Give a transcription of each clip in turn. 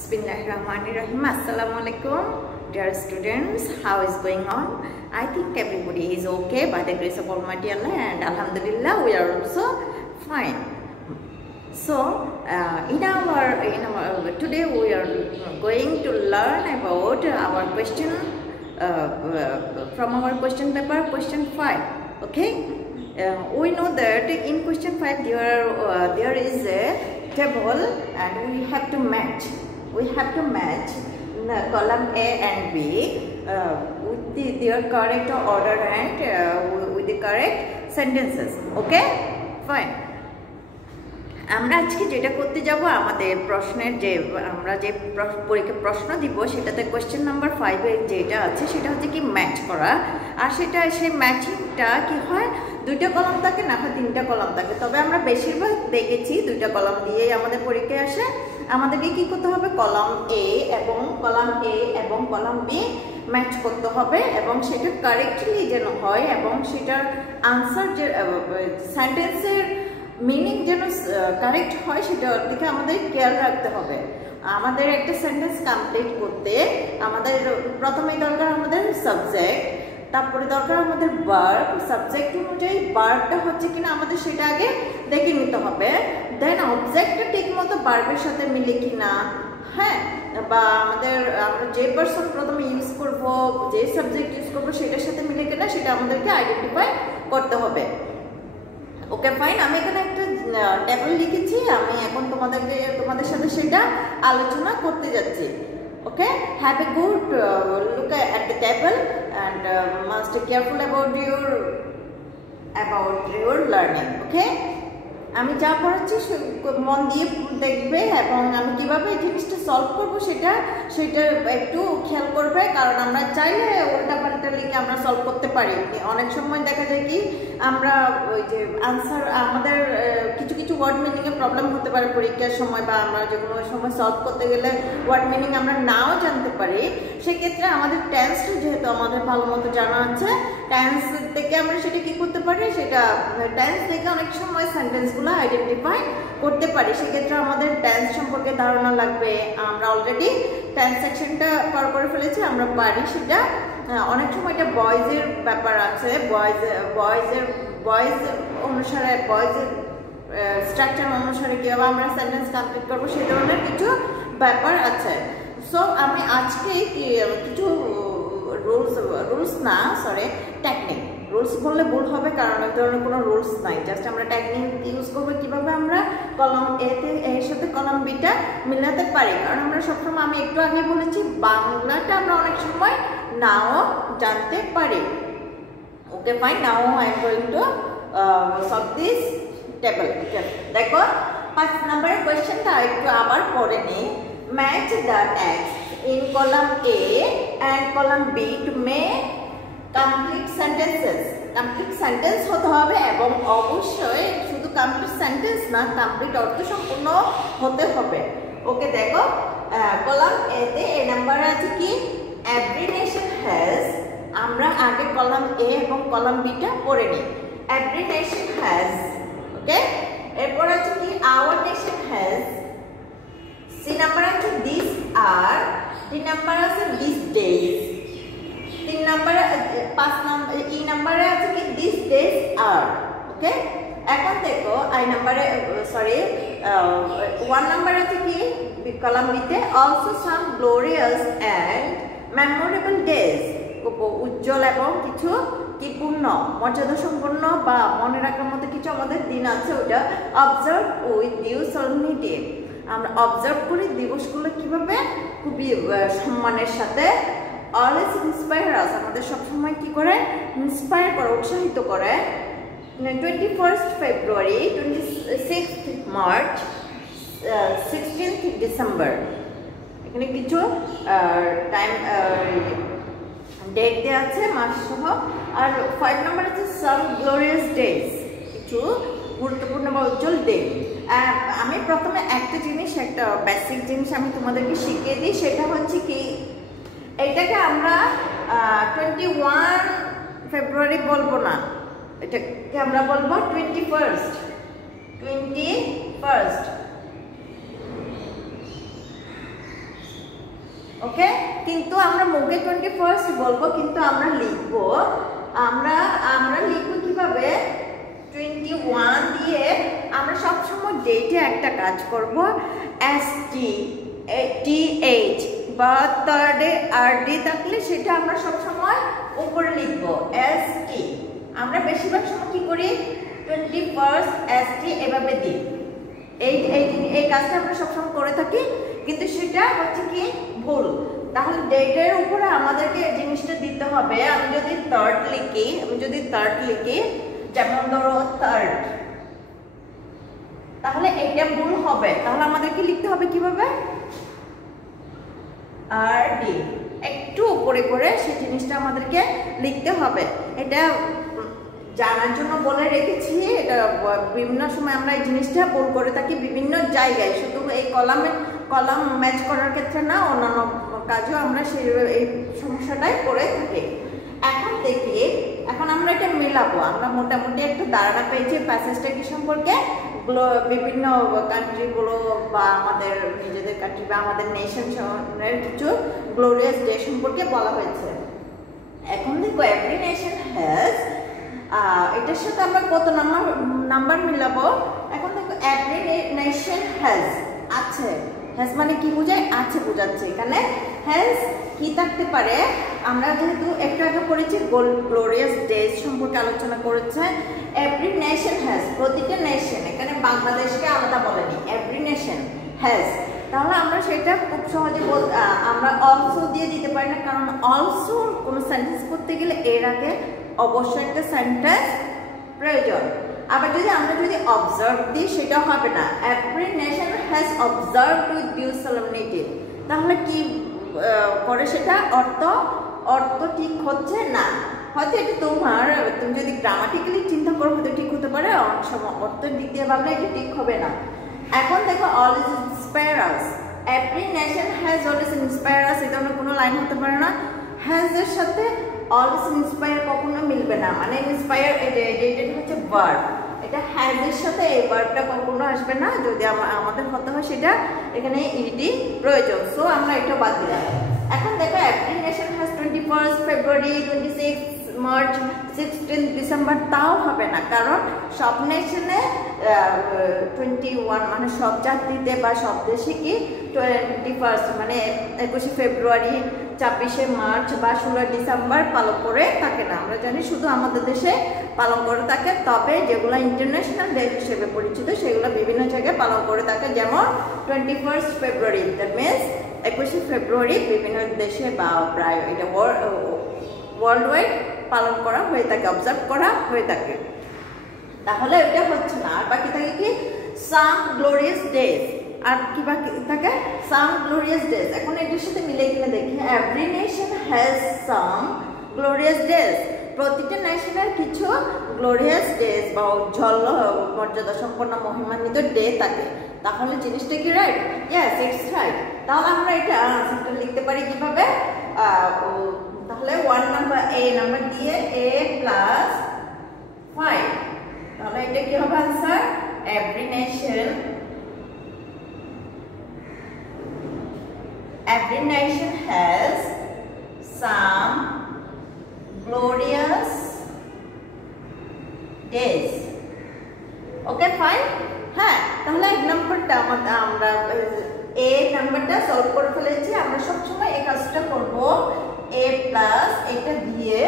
Bismillahirrahmanirrahim. Assalamualaikum, dear students. How is going on? I think everybody is okay by the grace of Almighty Allah, and Alhamdulillah we are also fine. So, today we are going to learn about our question from our question paper, question 5. Okay, we know that in question 5 there is a table, and we have to match. We have to match the column A and B with their correct order and with the correct sentences. Okay, fine. আমরা আজকে যেটা করতে যাব আমাদের প্রশ্নের যে আমরা যে পরীক্ষা প্রশ্ন দিব সেটাতে কোশ্চেন নাম্বার 5 এর যেটা আছে সেটা হচ্ছে কি ম্যাচ করা। আর সেটা সেই ম্যাচিংটা কি হয়, দুইটা কলাম থাকে না তিনটা কলাম থাকে, তবে আমরা বেশিরভাগ দেখেছি দুইটা কলাম দিয়েই আমাদের পরীক্ষায় আসে। আমাদেরকে কি করতে হবে, কলাম এ এবং কলাম বি ম্যাচ করতে হবে এবং সেটা কারেক্টলি যেন হয় এবং সেটার আনসার যে সেন্টেন্সের মিনিং যেন কারেক্ট হয় সেটার দিকে আমাদের খেয়াল রাখতে হবে। আমাদের একটা সেন্টেন্স কমপ্লিট করতে আমাদের প্রথমেই দরকার আমাদের সাবজেক্ট, তারপরে দরকার আমাদের ভার্ব। সাবজেক্ট অনুযায়ী ভার্বটা হচ্ছে কিনা আমাদের সেটা আগে দেখে নিতে হবে। দেন অবজেক্টটা ঠিক মতো ভার্বের সাথে মিলে কিনা, হ্যাঁ, বা আমরা যে পারসন প্রথমে ইউজ করব, যে সাবজেক্ট ইউজ করবো সেটার সাথে মিলে কিনা সেটা আমাদেরকে আইডেন্টিফাই করতে হবে। ওকে ফাইন, আমি এখানে একটা টেবিল লিখেছি, আমি এখন তোমাদের সাথে সেটা আলোচনা করতে যাচ্ছি। Okay, have a good look at the table and must be careful about your learning. ওকে, আমি যা পড়াচ্ছি মন দিয়ে দেখবে এবং আমি কিভাবে এই জিনিসটা সলভ করবো সেটা একটু খেয়াল করবে, কারণ আমরা চাইলে উল্টা পাল্টা লিখে আমরা সলভ করতে পারি। অনেক সময় দেখা যায় কি আমরা ওই যে আনসার আমাদের কিছু ওয়ার্ড মিনিংয়ে প্রবলেম হতে পারে পরীক্ষার সময়, বা আমরা যে কোনো সময় সলভ করতে গেলে ওয়ার্ড মিনিং আমরা নাও জানতে পারি। সেক্ষেত্রে আমাদের টেন্সটা যেহেতু আমাদের ভালো মতো জানা আছে, টেন্স থেকে আমরা সেটা কি করতে পারি, সেটা টেন্স থেকে অনেক সময় সেন্টেন্সগুলো আইডেন্টিফাই করতে পারি। সেক্ষেত্রে আমাদের টেন্স সম্পর্কে ধারণা লাগবে। আমরা অলরেডি টেন্স সেকশনটা কভার করে ফেলেছি, আমরা পারি সেটা। অনেক সময় এটা বয়েজের ব্যাপার আছে, বয়েজ অনুসারে বয়েজের স্ট্রাকচার অনুসারে কীভাবে আমরা সেন্টেন্স কমপ্লিট করবো সে ধরনের কিছু ব্যাপার আছে। সো আমি আজকে কিছু টেকনিক, রুলস বললে ভুল হবে কারণ এই ধরনের কোনো রুলস নাই, জাস্ট আমরা টেকনিক ইউজ করবো কিভাবে আমরা কলাম এর সাথে কলাম বিটা মিলাতে পারি। কারণ আমরা সবসময়, আমি একটু আগে বলেছি, বাংলাটা আমরা অনেক সময় নাও জানতে পারি। Okay fine, now I am going to solve this table. দেখো 5 নম্বরের কোয়েশ্চেনটা একটু আবার পড়ে নিই। Match the text in column A and column B to make complete sentences. Complete sentence হতে হবে এবং অবশ্যই শুধু complete sentence না, complete অর্থ সম্পূর্ণ হতে হবে। ওকে, দেখো কলাম A তে এ নাম্বারে আছে কি every nation has, আমরা আগে কলাম A এবং কলাম B টা পড়ে নিই। every nation has, ওকে, এরপর আছে কি our nation has, C number আছে these are, 3 নাম্বার আছে these days, 3 নাম্বারে 5 নাম্বার ই নাম্বারে আছে কি these days are। ওকে, এখন দেখো আই নাম্বারে 1 নাম্বারে আছে কি কলাম বিতে also some glorious and memorable days, উজ্জ্বল এবং কিছু কি পূর্ণ মর্যাদা সম্পন্ন বা মনে রাখার মতো কিছু আমাদের দিন আছে, ওটা observe with due solemnity। আমরা অবজার্ভ করি দিবসগুলো কিভাবে খুবই সম্মানের সাথে। অলওয়েজ ইন্সপায়ার আস, আমাদের সবসময় কি করে ইন্সপায়ার করে, উৎসাহিত করে। 21 ফেব্রুয়ারি, 26 মার্চ, 16 ডিসেম্বর, এখানে কিছু টাইম ডেট দেওয়া আছে মাস সহ। আর 5 নম্বর আছে সাম গ্লোরিয়াস ডেজ, কিছু গুরুত্বপূর্ণ বা উজ্জ্বল দিন। আমি প্রথমে একটা বেসিক জিনিস আমি তোমাদেরকে শিখিয়ে দিই, সেটা হচ্ছে কি এটাকে আমরা 21 ফেব্রুয়ারি বলবো না, এটাকে আমরা বলবো 21st। ওকে, কিন্তু আমরা মুখে 21st বলবো, কিন্তু আমরা লিখবো কিভাবে 21 দিয়ে আমরা সবসময় ডেটে একটা কাজ করব, STTH বা থার্ডে RD থাকলে সেটা আমরা সবসময় উপরে লিখবো ST। আমরা বেশিরভাগ সময় কি করি 21st ST এভাবে দিই, এই কাজটা আমরা সবসময় করে থাকি, কিন্তু সেটা হচ্ছে কি ভুল। তাহলে ডেটের উপরে আমাদেরকে এই জিনিসটা দিতে হবে। আমি যদি থার্ড লিখি যেমন ধরো থার্ড, তাহলে এটা ভুল হবে। তাহলে আমাদেরকে লিখতে হবে কিভাবে RD, একটু উপরে করে সেই জিনিসটা আমাদেরকে লিখতে হবে। এটা জানার জন্য বলে রেখেছি, এটা বিভিন্ন সময় আমরা এই জিনিসটা ভুল করে থাকি বিভিন্ন জায়গায়, শুধু এই কলাম ম্যাচ করার ক্ষেত্রে না, অন্যান্য কাজেও আমরা এই সমস্যাটাই করে থাকি। এখন আমরা এটা মেলাবো। আমরা মোটামুটি একটু ধারণা পেয়েছি প্যাসেজটা কি সম্পর্কে, বিভিন্ন কান্ট্রিগুলো বা আমাদের নিজেদের কান্ট্রি বা আমাদের নেশনের কিছু গ্লোরিয়াস ডে সম্পর্কে বলা হয়েছে। এখন দেখো এভরি নেশন হ্যাজ, এটার সাথে আমরা কত নাম্বার মিলাবো। এখন দেখো এভরি নেশন হ্যাজ আছে, হ্যাজ মানে কি বোঝায়, আছে বোঝাচ্ছে। এখানে হ্যাজ কি থাকতে পারে, আমরা যেহেতু একটু আগে পড়েছি গ্লোরিয়াস ডেজ সম্পর্কে আলোচনা করেছে। এভরি নেশন হ্যাজ, প্রতিটা নেশন, এখানে বাংলাদেশকে আলাদা বলেনি, এভরি নেশন হ্যাজ। তাহলে আমরা সেটা খুব সহজে আমরা অলসো দিয়ে দিতে পারি না, কারণ অলসো কোনো সেন্টেন্স করতে গেলে এর আগে অবশ্যই একটা সেন্টেন্স প্রয়োজন। আবার আমরা যদি অবজার্ভ দিই সেটা হবে না। Every nation has observed with due solemnity, তাহলে কি করে সেটা অর্থ ঠিক হচ্ছে না। হয়তো এটা তুমি যদি গ্রামাটিক্যালি চিন্তা করো হয়তো ঠিক হতে পারে, অনেক সময় অর্থের দিক দিয়ে ভাবলে এটা ঠিক হবে না। এখন দেখো always inspire us, every nation has always inspire আস, এটা কোনো লাইন হতে পারে না। হ্যাজ এর সাথে অলওয়েজ ইন্সপায়ার কখনো মিলবে না, মানে ইন্সপায়ার এটা হচ্ছে ভার্ব, এটা হ্যাজ এর সাথে এই ভার্বটা কখনো আসবে না। যদি আমাদের হতে হয় সেটা এখানে ইডি প্রয়োজন, সো আমরা এটা বাদ দিলাম। এখন দেখো every nation has 21st February, 26 March, 16 December, তাও হবে না, কারণ সব নেশনে 21 মানে সব জাতিতে বা সব দেশে কি 21st মানে 21শে ফেব্রুয়ারি, 26শে মার্চ বা 16 ডিসেম্বর পালন করে থাকে না। আমরা জানি শুধু আমাদের দেশে পালন করে থাকে, তবে যেগুলো ইন্টারন্যাশনাল ডে হিসেবে পরিচিত সেগুলো বিভিন্ন জায়গায় পালন করে থাকে, যেমন 21st ফেব্রুয়ারি, দ্যাট মিনস 21শে ফেব্রুয়ারি বিভিন্ন দেশে বা প্রায় এটা ওয়ার্ল্ড ওয়াইড পালন করা হয়ে থাকে, অবজার্ভ করা হয়ে থাকে। তাহলে এটা হচ্ছে না। আর বাকি থাকে কি সাম গ্লোরিয়াস ডেজ, আর কি বাকি থাকে সাম গ্লোরিয়াস ডেজ। এখন এটার সাথে মিলে কিনে দেখি, every nation has some glorious days, প্রতিটা নেশনের কিছু গ্লোরিয়াস ডেজ বা উজ্জ্বল মর্যাদা সম্পন্ন মহিমান্বিত ডে থাকে। তাহলে জিনিসটা কি রাইট? Yes, it's right. তাহলে আমরা এটা আনসারটা লিখতে পারি কিভাবে, তাহলে 1 নাম্বার এ নাম্বার দিয়ে a+5, তাহলে এটা কি হবে answer, every nation has some glorious days. Okay fine. হ্যাঁ, তাহলে এক নাম্বারটা আমরা এ নাম্বারটা সলভ করে ফেলেছি। আমরা সবসময় এই কাজটা করব, a প্লাস এটা দিয়ে,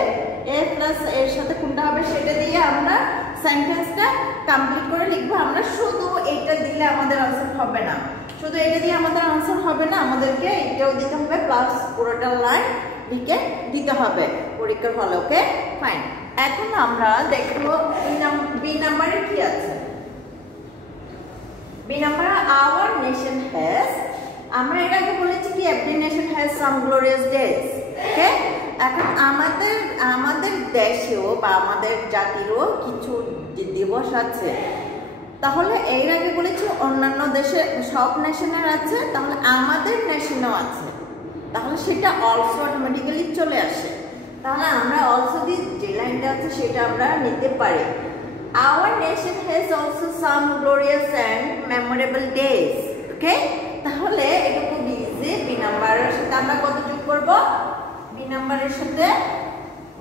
a প্লাস এর সাথে কোনটা হবে সেটা দিয়ে আমরা সেন্টেন্সটা কমপ্লিট করে লিখবো। আমরা শুধু এটা দিলে আমাদের আনসার হবে না, শুধু এটা দিয়ে আমাদের আনসার হবে না, আমাদেরকে এটাও দিতে হবে প্লাস পুরোটা লাইন লিখে দিতে হবে পরীক্ষার হলে। Okay fine. এখন আমরা দেখবো বি নাম্বারে কি আছে। B number our nation has, আমরা এর আগে বলেছি কি every nation has some glorious days. Okay, এখন আমাদের দেশেও বা আমাদের জাতিরও কিছু দিবস আছে। তাহলে এর আগে বলেছি অন্যান্য দেশে সব নেশনের আছে, তাহলে আমাদের নেশনেও আছে, তাহলে সেটা অলসো অটোমেটিক্যালি চলে আসে। তাহলে আমরা অলসো দিয়ে যে লাইনটা আছে সেটা আমরা নিতে পারি। Our nation has also some glorious and memorable days. Okay? তাহলে এটা খুব ইজি, বি নাম্বারের সাথে সাথে আমরা কত যোগ করব? বি নাম্বারের সাথে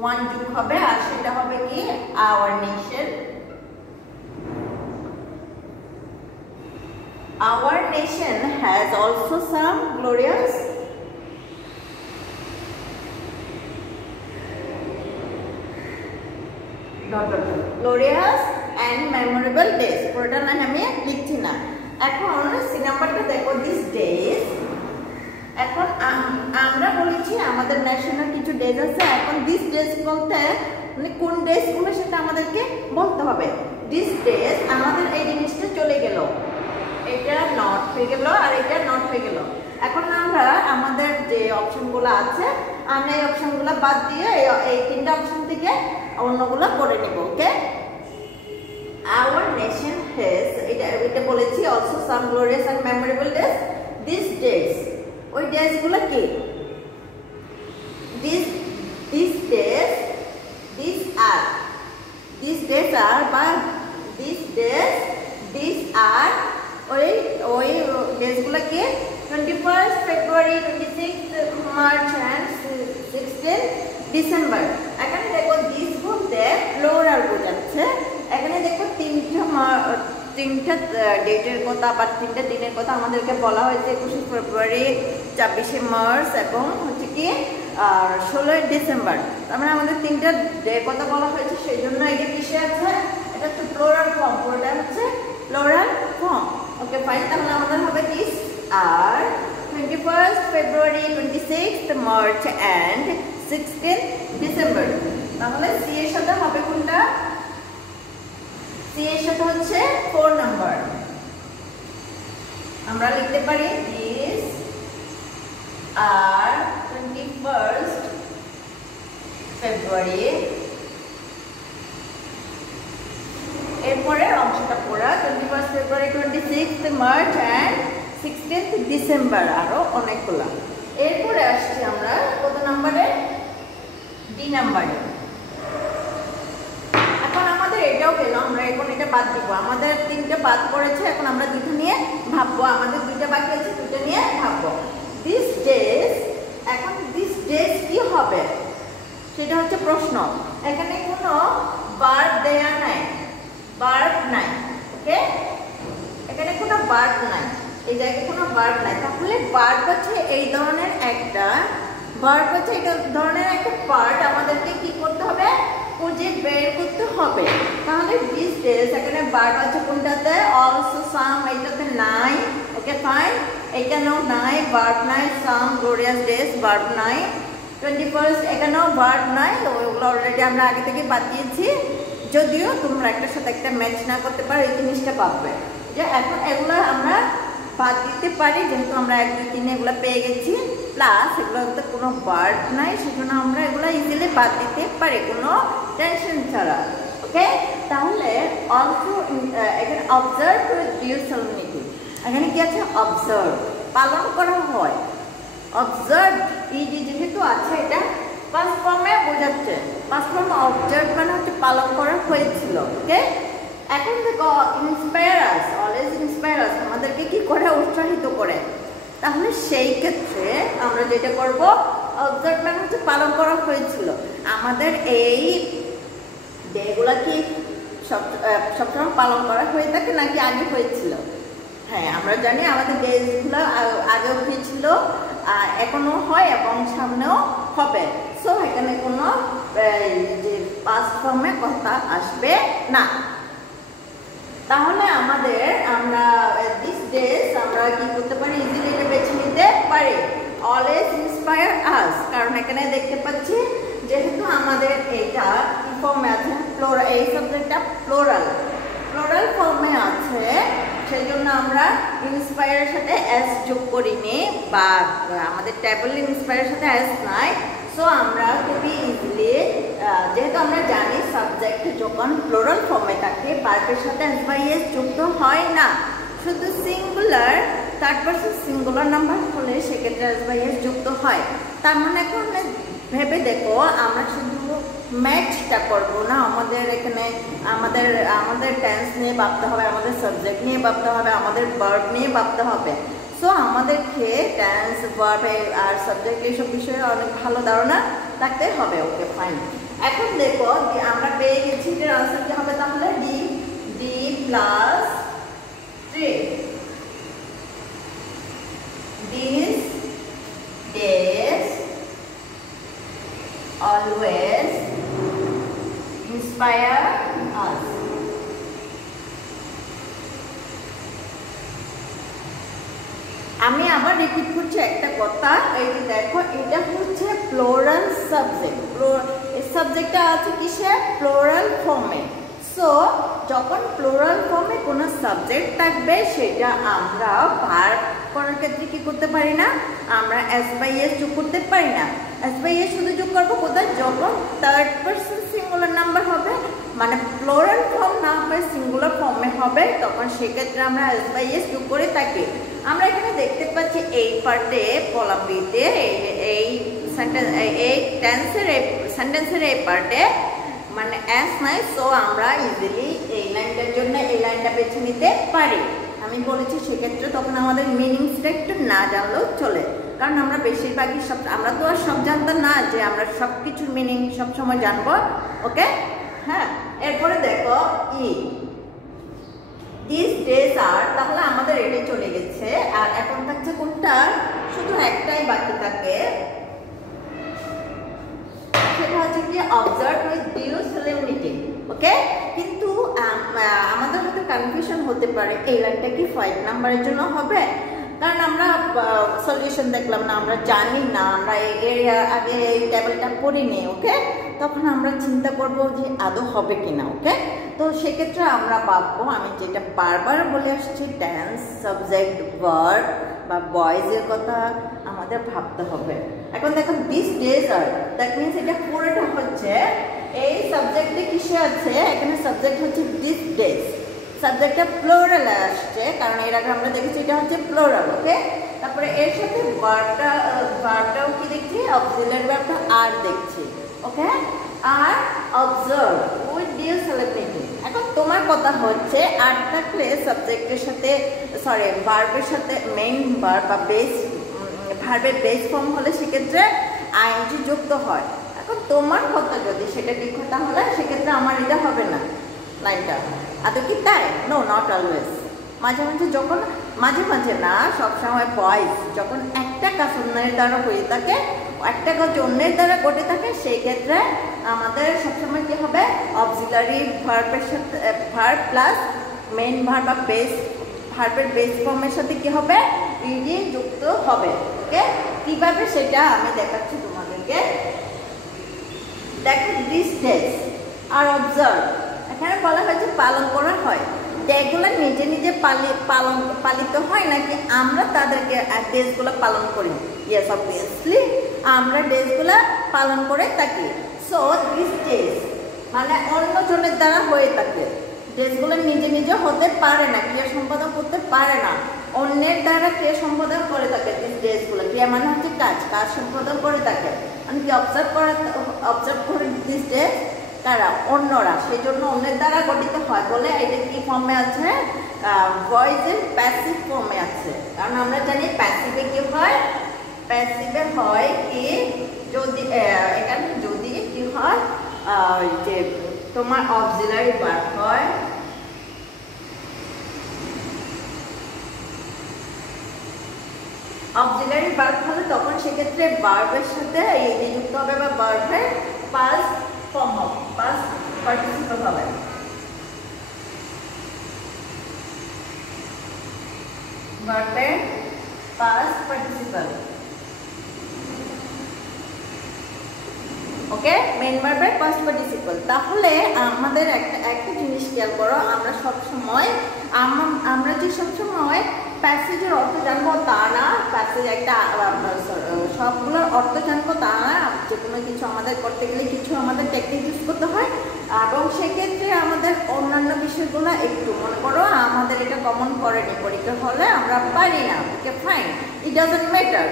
1 যোগ হবে আর সেটা হবে কি our nation. Our nation has also some glorious and memorable days. পুরোটা না আমি লিখছি না। এখন সি নাম্বারটা দেখো দিস ডেজ। এখন আমরা বলেছি আমাদের ন্যাশনাল কিছু ডেজ আছে। এখন দিস ডেজ বলতে মানে কোন ডেজ গুলো সেটা আমাদেরকে বলতে হবে। দিস ডেজ আমাদের এই জিনিসটা চলে গেল, এটা নট হয়ে গেল আর এটা নট হয়ে গেল। এখন আমরা আমাদের যে অপশনগুলো আছে আমরা এই অপশনগুলো বাদ দিয়ে এই তিনটা অপশন থেকে অন্যগুলো করে নেব। ওকে, our nation has এটা বলেছি also some glorious and memorable days. These days, ওই ডেজ গুলো কি? these days are বা these are ওই ডেজ গুলো কি? 21st February, 26th March and 16th December. এখানে দেখো দিস বলতে প্লুরাল বোঝাচ্ছে। এখানে দেখো তিনটা ডেটের কথা বা তিনটা দিনের কথা আমাদেরকে বলা হয়েছে। 21 ফেব্রুয়ারি, 24শে মার্চ এবং হচ্ছে কি 16 ডিসেম্বর। তার মানে আমাদের তিনটা ডে কথা বলা হয়েছে, সেই জন্য এটা কিসে আছে? এটা হচ্ছে প্লুরাল ফর্ম, পুরোটা হচ্ছে প্লুরাল ফর্ম। ওকে ফাইন, তাহলে আমাদের হবে this are 21st February, 26th March and 16th December. তাহলে সি এর সাথে হবে কোনটা? সি এর সাথে হচ্ছে 4 নাম্বার। আমরা লিখতে পারি দিস আর 21st February, এরপরে অংশটা পুরো 21st February, 26th March and 16th December, আরো অনেকগুলো। এরপরে আসছি আমরা কত নাম্বারে? ডি নাম্বারে। এখন আমাদের এটাও গেল, আমরা এখন এটা বাদ দিব। আমাদের তিনটা বাদ পড়েছে, এখন আমরা দুটো নিয়ে ভাববো। আমাদের দুইটা বাকি আছে, দুটো নিয়ে ভাববো। দিস ডেজ, এখন দিস ডেজ কি হবে সেটা হচ্ছে প্রশ্ন। এখানে কোনো ভার্ব দেয়া নাই, ভার্ব নাই। ওকে, এখানে কোনো ভার্ব নাই, এই জায়গায় কোনো ভার্ব নাই। তাহলে ভার্ব হচ্ছে এই ধরনের একটা ভার্ব হচ্ছে এই ধরনের একটা পার্ট আমাদেরকে কি করতে হবে? খুঁজে বের করতে হবে। তাহলে দিস ডেজ এখানে ভার্ব আছে কোনটাতে? অলসো সাম, এটাতে নাই। ওকে ফাইন, এখানেও নাই, ভার্ব নাই। সাম গ্লোরিয়াস ডেজ, ভার্ব নাই। 21st এখানেও ভার্ব নাই, ওগুলো অলরেডি আমরা আগে থেকে বাদ দিয়েছি। যদিও তোমরা একটার সাথে একটা ম্যাচ না করতে পারো, এই জিনিসটা পাবে যে এখন এগুলো আমরা বাদ দিতে পারি, যেহেতু আমরা 1, 2, 3 এগুলো পেয়ে গেছি। প্লাস এগুলোতে কোনো ভার্ব নাই, সেজন্য আমরা এগুলো ইজিলি বাদ দিতে পারি কোনো টেনশন ছাড়া। ওকে, তাহলে অলসো এখানে অবজার্ভ ডিউ সলিউশন, এখানে কি আছে? অবজার্ভ, পালন করা হয়। অবজার্ভ ইজি যেহেতু আছে, এটা পাস্ট ফর্মে বোঝাচ্ছে। পাস্ট ফর্ম অবজার্ভ মানে হচ্ছে পালন করা হয়েছিল। ওকে, এখন দেখো ইন্সপায়ার আস, অলওয়েজ ইন্সপায়ার আস, আমাদেরকে কি করে? উৎসাহিত করে। তাহলে সেই ক্ষেত্রে আমরা যেটা করব, অবজার্ভ মানে হচ্ছে পালন করা হয়েছিল। আমাদের এই ডেগুলা কি সবসময় পালন করা হয়ে থাকে নাকি আগে হয়েছিল? হ্যাঁ, আমরা জানি আমাদের ডেগুলো আগেও হয়েছিল, এখনো হয় এবং সামনেও হবে। সো এখানে কোনো যে পাস্ট ফর্মে কথা আসবে না। তাহলে আমাদের আমরা দিস ডেজ আমরা কি করতে পারি? ইজিলি এটা বেছে নিতে পারি। অলওয়েজ ইন্সপায়ার আস, কারণ এখানে দেখতে পাচ্ছি যেহেতু আমাদের এটা কি ফর্মে আছে? প্লুরাল, এই সাবজেক্টটা প্লুরাল ফর্মে আছে, সেই জন্য আমরা ইন্সপায়ারের সাথে এস যোগ করিনি, বা আমাদের টেবল ইন্সপায়ারের সাথে এস নাই। সো আমরা খুবই ইজিলি, যেহেতু আমরা জানি সাবজেক্ট যখন প্লুরাল ফর্মে থাকে ভার্বের সাথে এস বাই এস যুক্ত হয় না, শুধু singular third person singular number হলে সেক্ষেত্রে এস বাই এস যুক্ত হয়। তার মানে এখন ভেবে দেখো, আমরা শুধু ম্যাচটা করবো না, আমাদের এখানে আমাদের টেন্স নিয়ে ভাবতে হবে, আমাদের সাবজেক্ট নিয়ে ভাবতে হবে, আমাদের ভার্ব নিয়ে ভাবতে হবে। সো আমাদেরকে টেন্স, ভার্ব আর সাবজেক্ট এইসব বিষয়ে অনেক ভালো ধারণা থাকতে হবে। ওকে ফাইন। এখন দেখো আমরা পেয়ে গেছি যে আনসার কি হবে তাহলে D plus 3 these days always inspire us. আমি আবার রিপিট করছি একটা কথা, এই যে দেখো এটা হচ্ছে প্লোরাল সাবজেক্ট। এই সাবজেক্টটা আছে কিসে? প্লোরাল ফর্মে। সো যখন প্লোরাল ফর্মে কোনো সাবজেক্ট থাকবে সেটা আমরা ভার্ব করার ক্ষেত্রে কি করতে পারি না, আমরা এস বাই এস যোগ করতে পারি না। এস বাই এস শুধু যোগ করবো কোথায়? যখন থার্ড পারসন সিঙ্গুলার নাম্বার হবে, মানে প্লোরাল ফর্ম না হয় সিঙ্গুলার ফর্মে হবে, তখন সেক্ষেত্রে আমরা এস বাই এস যোগ করে থাকি। আমরা এখানে দেখতে পাচ্ছি এই পার্টে কলাম বিতে এই সেন্টেন্সের এই পার্টে মানে এস নাই। সো আমরা ইজিলি এই লাইনটার জন্য এই লাইনটা বেছে নিতে পারি। আমি বলেছি সেক্ষেত্রে তখন আমাদের মিনিংসটা একটু না জানলেও চলে, কারণ আমরা বেশিরভাগই আমরা তো আর সব জানতাম না যে আমরা সব কিছুর মিনিং সবসময় জানবো। ওকে হ্যাঁ, এরপরে দেখো দিস ডেজ আর, তাহলে আমাদের এটা চলে গেছে। আর এখন থাকছে কোনটা? শুধু একটাই বাকি থাকে, সেটা হচ্ছে কি অবজার্ভ উইথ ডিউ সলেমনিটি। ওকে, কিন্তু আমাদের মধ্যে কনফিউশন হতে পারে এই লাইনটা কি 5 নাম্বারের জন্য হবে, কারণ আমরা সলিউশন দেখলাম না, আমরা জানি না, আমরা এই এরিয়া আগে এই টেবিলটা পড়িনি। ওকে, তখন আমরা চিন্তা করব যে আদৌ হবে কিনা। ওকে, তো সেক্ষেত্রে আমরা ভাববো, আমি যেটা বারবার বলে আসছি, টেন্স, সাবজেক্ট, ভার্ব বা বয়েজের কথা আমাদের ভাবতে হবে। এখন দেখুন this days are, that means এটা পুরোটা হচ্ছে এই সাবজেক্টে কিসে আছে? এখানে সাবজেক্ট হচ্ছে দিস ডেজ, সাবজেক্টটা প্লোরালে আসছে, কারণ এর আগে আমরা দেখেছি এটা হচ্ছে প্লোরাল। ওকে, তারপরে এর সাথে ভার্বটাও কি দেখছি? অক্সিলারি ভার্বটা আর দেখছি। ওকে, আর অবজার্ভ উইথ ডিউ সলেমনিটি। এখন তোমার কথা হচ্ছে আর থাকলে সাবজেক্টের সাথে ভার্বের সাথে মেইন ভার্ব বা বেস ভার্বের বেস ফর্ম হলে সেক্ষেত্রে আইএনজি যুক্ত হয়। এখন তোমার কথা যদি সেটা ঠিক হয় তাহলে সেক্ষেত্রে আমার এটা হবে না লাইনটা। আদৌ কি তাই? No, not always. মাঝে মাঝে যখন, মাঝে মাঝে না, সবসময় বয়েজ যখন একটা কাজ অন্যের দ্বারা হয়ে থাকে, একটা কাজ অন্যের দ্বারা ঘটে থাকে, সেই ক্ষেত্রে আমাদের সবসময় কি হবে? অক্সিলারি ভার্বের সাথে ভার্ব প্লাস মেইন ভার্ব বা বেস ভার্বের বেস ফর্মের সাথে কি হবে? ইডি যুক্ত হবে। ওকে, কিভাবে সেটা আমি দেখাচ্ছি তোমাদেরকে। দেখো দিস ডেজ আর অবজার্ভ, এখানে বলা হয়েছে পালন করা হয়। ডেগুলো নিজে নিজে পালিত হয় নাকি আমরা তাদেরকে ডেজগুলো পালন করি? ইয়েস, অবভিয়াসলি আমরা ডেজগুলো পালন করে থাকি। সো দিস ডেজ মানে অন্যজনের দ্বারা হয়ে থাকে। ডেজগুলো নিজে নিজে হতে পারে না, ক্রিয়া সম্পাদন করতে পারে না, অন্যের দ্বারা ক্রিয়া সম্পাদন করে থাকে। দিস ডেজগুলো ক্রিয়া মানে হচ্ছে কাজ সম্পাদন করে থাকে। মানে কি অবজার্ভ করে দিস ডেজ তারা অন্যরা, সেই জন্য অন্যের দ্বারা গঠিত হয় বলে এটা কি ফর্মে আছে? ভয়েস এন্ড প্যাসিভ ফর্মে আছে। কারণ আমরা জানি প্যাসিভে কি হয়? প্যাসিভে হয় কি যদি এখানে যদি কি হয় যে তোমার অক্সিলারি ভার্ব হয়, অক্সিলারি ভার্ব হলে তখন সেক্ষেত্রে ভার্বের সাথে এই যুক্ত হবে বা ভার্বের পাস্ট ফর্ম হবে, পাস্ট পার্টিসিপল হবে। ভার্বের পাস্ট পার্টিসিপল। ওকে, মেইন ভার্বের পাস্ট পার্টিসিপল। তাহলে আমাদের একটা জিনিস খেয়াল করো, আমরা সবসময় প্যাসেজের অর্থ জানবো তা না, প্যাসেজ একটা সবগুলোর অর্থ জানবো তা না। যে কোনো কিছু আমাদের করতে গেলে কিছু আমাদের টেকনিক ইউজ করতে হয়, এবং সেক্ষেত্রে আমাদের অন্যান্য বিষয়গুলো একটু মনে করো আমাদের এটা কমন করেনি পরীক্ষা হলে, আমরা পারি না। Okay fine, it doesn't matter,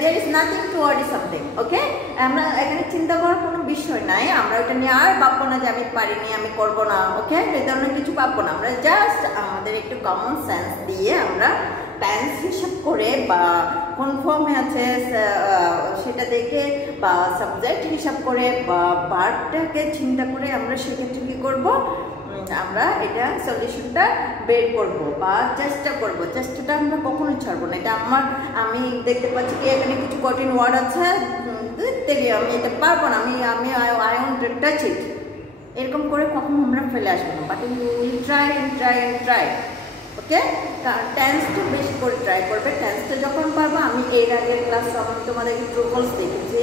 there is nothing to worry something. ওকে, আমরা এখানে চিন্তা করার কোনো বিষয় নাই। আমরা এটা নিয়ে আর ভাববো না যে আমি পারিনি, আমি করব না। ওকে, এই ধরনের কিছু ভাববো না। আমরা জাস্ট আমাদের একটু কমন সেন্স দিয়ে আমরা টেন্স হিসাব করে বা কোন ফর্মে আছে সেটা দেখে বা সাবজেক্ট হিসাব করে বা ভার্বটাকে চিন্তা করে আমরা সেক্ষেত্রে কী করব, আমরা এটা সলিউশনটা বের করব বা চেষ্টা করব। চেষ্টাটা আমরা কখনোই ছাড়বো না। এটা আমি দেখতে পাচ্ছি কি এখানে কিছু কঠিন ওয়ার্ড আছে, আমি এটা পারবো না, I want to touch it, এরকম করে কখনো আমরা ফেলে আসবো না। But you will try and try and try. Okay, টেন্সটা বেশি করে ট্রাই করবে। টেন্সটা যখন পারবো, আমি এর আগের ক্লাসে আমি তোমাদেরকে ট্রুফলস দেখেছি,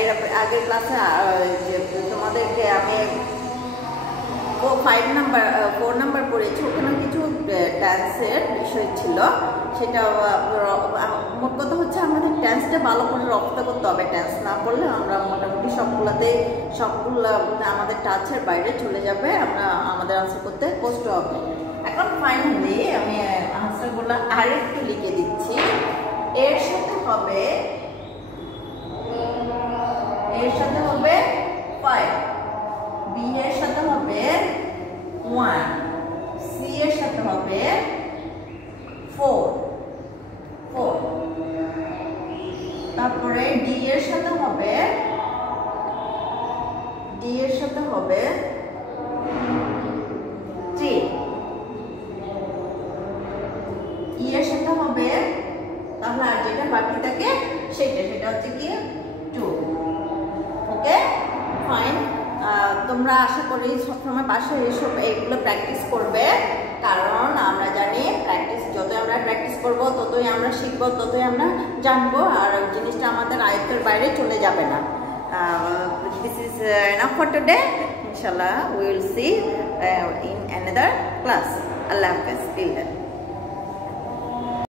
এর আগের ক্লাসে তোমাদেরকে আমি 4 নাম্বার পড়েছি, ওখানে কিছু টেন্সের বিষয় ছিল। সেটা মোট কথা হচ্ছে আমাদের টেন্সটা ভালো করে রপ্ত করতে হবে। টেন্স না করলে আমরা মোটামুটি সবগুলো আমাদের টাচের বাইরে চলে যাবে, আমরা আমাদের আনসার করতে কষ্ট হবে। এখন ফাইনালি আমি আনসারগুলো আরেকটু লিখে দিচ্ছি। এর সাথে হবে 5, বি এর সাথে হবে 1, সি এর সাথে হবে 4, তারপরে ডি এর সাথে হবে 3, ই এর সাথে হবে, তাহলে আর যেটা বাকি থাকে সেটা হচ্ছে কি 2। ওকে, ফাইন। তোমরা আশা করি সবসময় বাসায় এইগুলো প্র্যাকটিস করবে, কারণ আমরা জানি যতই আমরা প্র্যাকটিস করবো ততই আমরা শিখবো, ততই আমরা জানবো, আর জিনিসটা আমাদের আয়ত্তের বাইরে চলে যাবে না। This is enough for today. ইনশাল্লাহ we will see in another class. আল্লাহ হাফেজ।